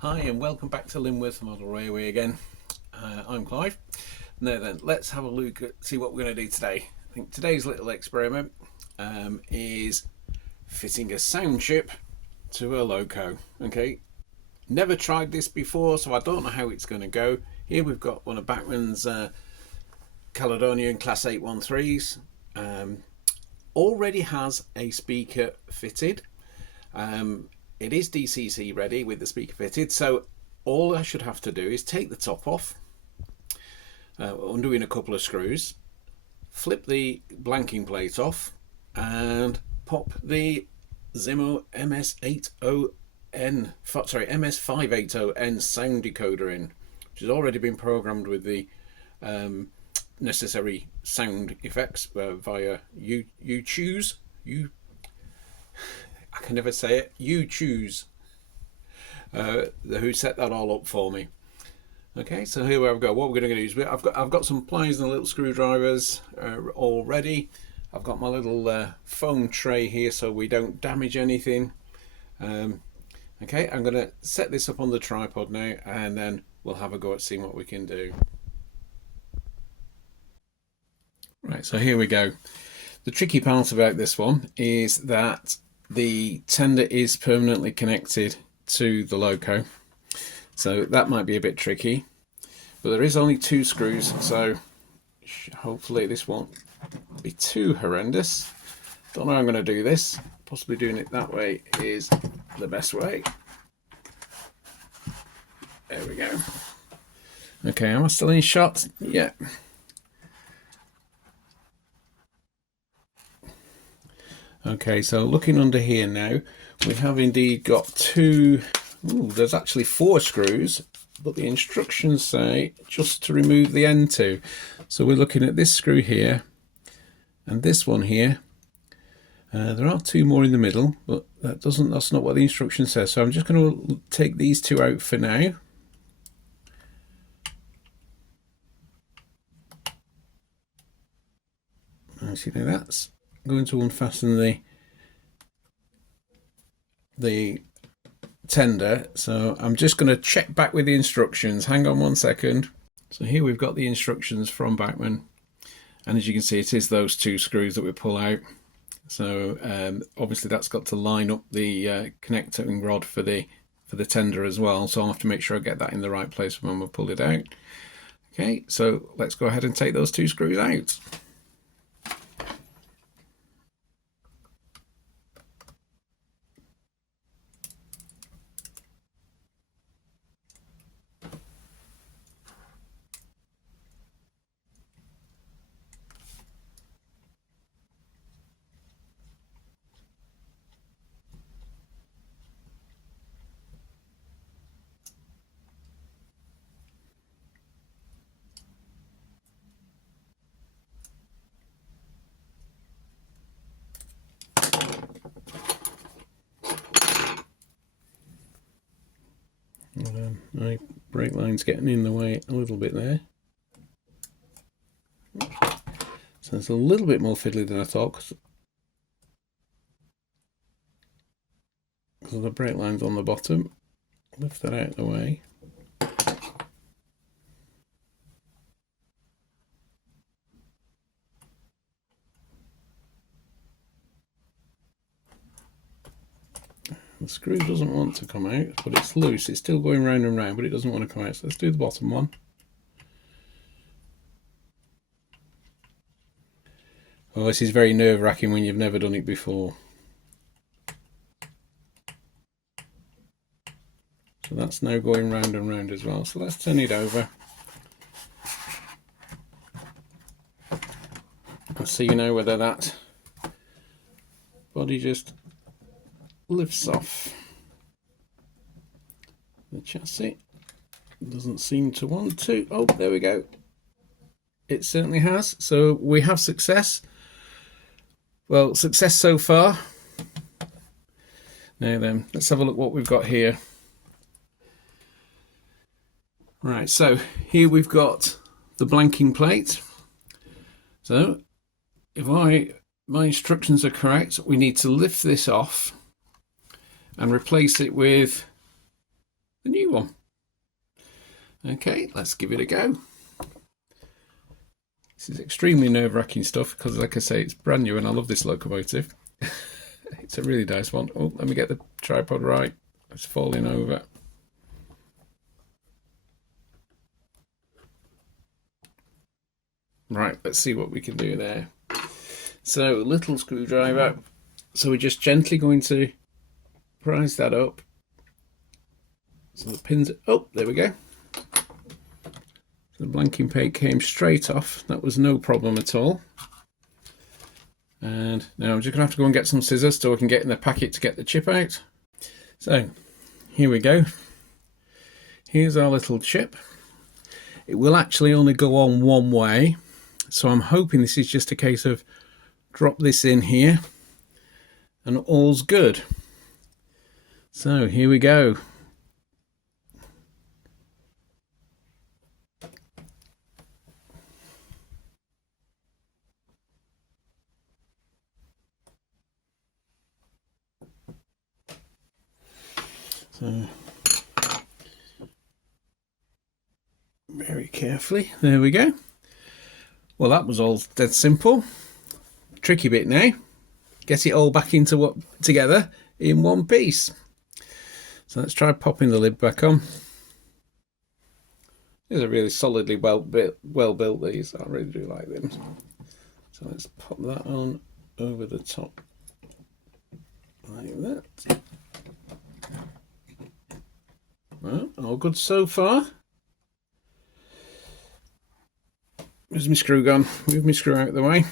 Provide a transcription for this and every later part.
Hi and welcome back to Lyneworth Model Railway again. I'm Clive. Now then, let's have a look at see what we're going to do today. I think today's little experiment is fitting a sound chip to a loco. Okay, never tried this before, so I don't know how it's going to go. Here we've got one of Bachmann's Caledonian Class 813s. Already has a speaker fitted. It is DCC ready with the speaker fitted, so all I should have to do is take the top off, undoing a couple of screws, flip the blanking plate off, and pop the Zimmo MS580N sound decoder in, which has already been programmed with the necessary sound effects via oogauge. I can never say it. oogauge. Who set that all up for me? Okay, so here we go. What we're going to do is I've got some pliers and little screwdrivers all ready. I've got my little foam tray here so we don't damage anything. Okay, I'm going to set this up on the tripod now, and then we'll have a go at seeing what we can do. Right, so here we go. The tricky part about this one is that the tender is permanently connected to the loco, so that might be a bit tricky, but there is only 2 screws, so hopefully this won't be too horrendous. Don't know how I'm going to do this. Possibly doing it that way is the best way. There we go. Okay, am I still in shot? Yeah. Okay, so looking under here now, we have indeed got 2, there's actually 4 screws, but the instructions say just to remove the end 2. So we're looking at this screw here, and this one here. There are 2 more in the middle, but that's not what the instruction says. So I'm just going to take these 2 out for now. As you know, that's going to unfasten the tender, so I'm just going to check back with the instructions. Hang on 1 second. So here we've got the instructions from Bachmann, and as you can see, it is those 2 screws that we pull out. So obviously that's got to line up the connecting rod for the tender as well, so I'll have to make sure I get that in the right place when we pull it out. Okay, so let's go ahead and take those 2 screws out. My brake line's getting in the way a little bit there. So it's a little bit more fiddly than I thought, because the brake line's on the bottom. Lift that out of the way. The screw doesn't want to come out, but it's loose. It's still going round and round, but it doesn't want to come out. So let's do the bottom one. Oh, this is very nerve-wracking when you've never done it before. So that's now going round and round as well. So let's turn it over. I'll see you now whether that body just lifts off. The chassis doesn't seem to want to. Oh, there we go. It certainly has. So we have success. Well, success so far. Now then, let's have a look what we've got here. Right, so here we've got the blanking plate. So if my instructions are correct, we need to lift this off and replace it with the new one. Okay, let's give it a go. This is extremely nerve-wracking stuff because, like I say, it's brand new and I love this locomotive. It's a really nice one. Oh, let me get the tripod right. It's falling over. Right, let's see what we can do there. So, little screwdriver. So we're just gently going to prise that up. So the pins, oh, there we go. The blanking plate came straight off. That was no problem at all. And now I'm just going to have to go and get some scissors so I can get in the packet to get the chip out. So here we go. Here's our little chip. It will actually only go on one way. So I'm hoping this is just a case of drop this in here and all's good. So here we go. So very carefully, there we go. Well, that was all dead simple. Tricky bit now, get it all back into together in one piece. So let's try popping the lid back on. These are really solidly well built these. I really do like them. So let's pop that on over the top like that. Well, all good so far. Where's my screw gone? Move my screw out of the way.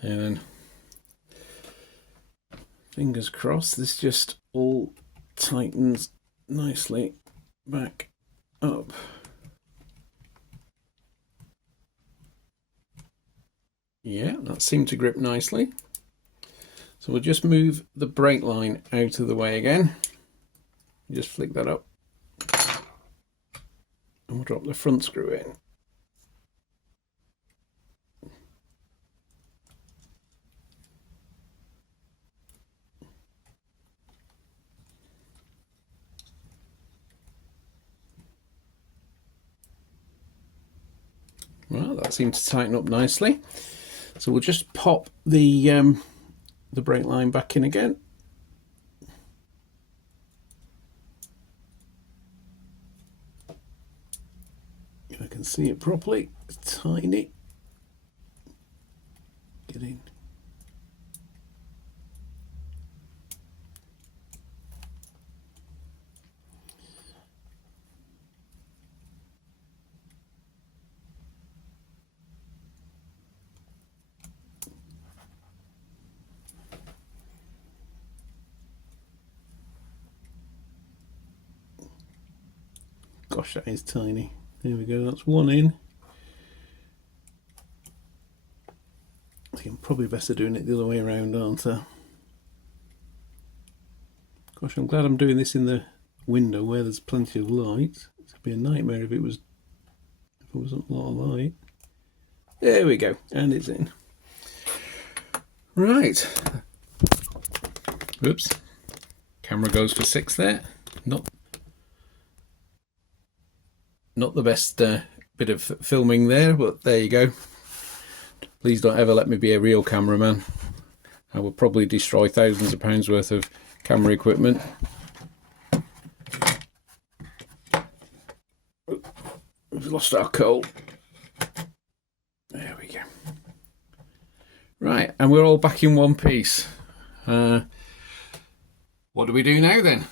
And then, fingers crossed, this just all tightens nicely back up. Yeah, that seemed to grip nicely. So we'll just move the brake line out of the way again. Just flick that up. And we'll drop the front screw in. Well, that seems to tighten up nicely. So we'll just pop the brake line back in again. If I can see it properly, it's tiny. Get in. Gosh, that is tiny. There we go, that's one in. I think I'm probably better doing it the other way around, aren't I? Gosh, I'm glad I'm doing this in the window where there's plenty of light. It'd be a nightmare if it wasn't a lot of light. There we go, and it's in. Right. Oops. Camera goes for 6 there. Not the best bit of filming there, but there you go. Please don't ever let me be a real cameraman. I will probably destroy thousands of pounds worth of camera equipment. We've lost our coal. There we go. Right, and we're all back in one piece. What do we do now then?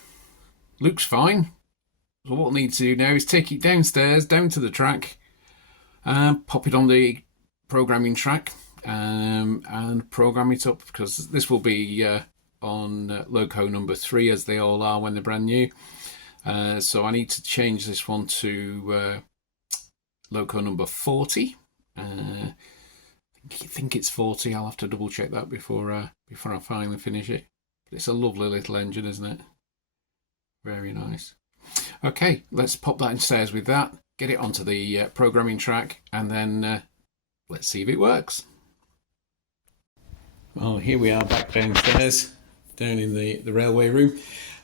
Looks fine. So what we'll need to do now is take it downstairs, down to the track, pop it on the programming track, and program it up, because this will be on loco number 3, as they all are when they're brand new. So I need to change this one to loco number 40. I think it's 40. I'll have to double check that before I finally finish it. But it's a lovely little engine, isn't it? Very nice. Okay, let's pop that downstairs with that. get it onto the programming track, and then let's see if it works. Well, here we are back downstairs, down in the railway room.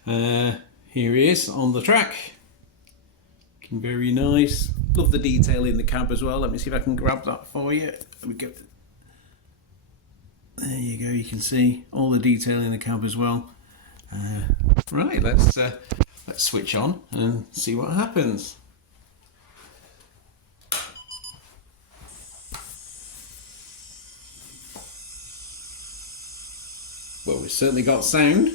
Here he is on the track. Looking very nice. Love the detail in the cab as well. Let me see if I can grab that for you. There we go. There you go. You can see all the detail in the cab as well. Right, let's switch on and see what happens. Well, we've certainly got sound.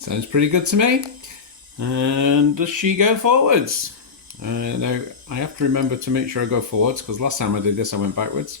Sounds pretty good to me. And does she go forwards? Now, I have to remember to make sure I go forwards, because last time I did this I went backwards.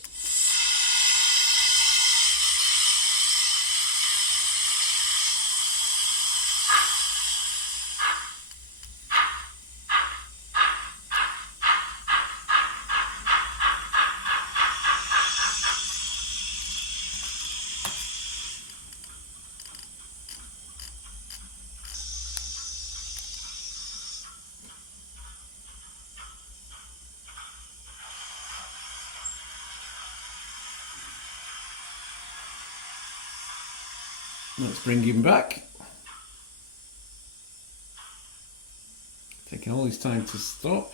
Let's bring him back. Taking all his time to stop.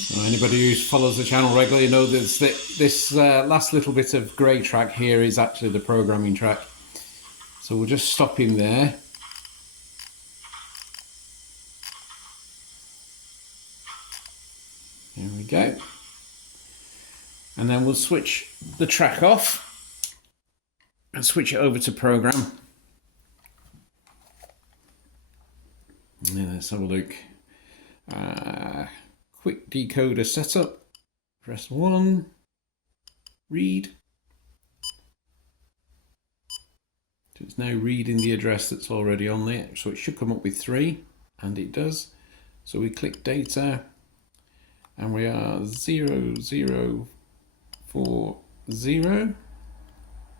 So anybody who follows the channel regularly knows that this last little bit of grey track here is actually the programming track. So we'll just stop him there. There we go. And then we'll switch the track off and switch it over to program. And let's have a look. Quick decoder setup. Press 1. Read. So it's now reading the address that's already on there. So it should come up with 3, and it does. So we click data, and we are 0040.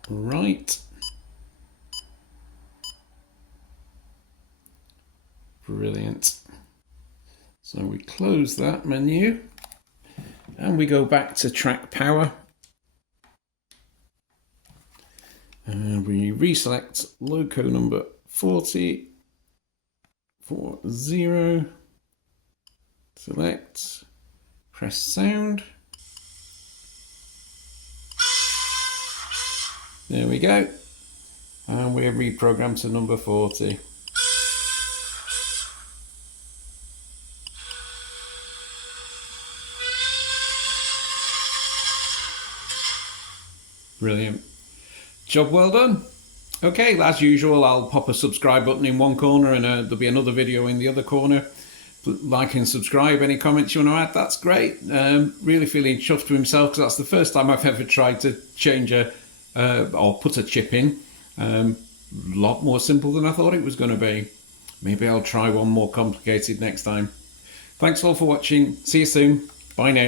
Right. Brilliant. So we close that menu and we go back to track power and we reselect loco number 40, select, press sound. There we go. And we're reprogrammed to number 40. Brilliant. Job well done. Okay, as usual, I'll pop a subscribe button in one corner and there'll be another video in the other corner. Like and subscribe. Any comments you want to add, that's great. Really feeling chuffed with himself because that's the first time I've ever tried to change or put a chip in. A lot more simple than I thought it was going to be. Maybe I'll try one more complicated next time. Thanks all for watching. See you soon. Bye now.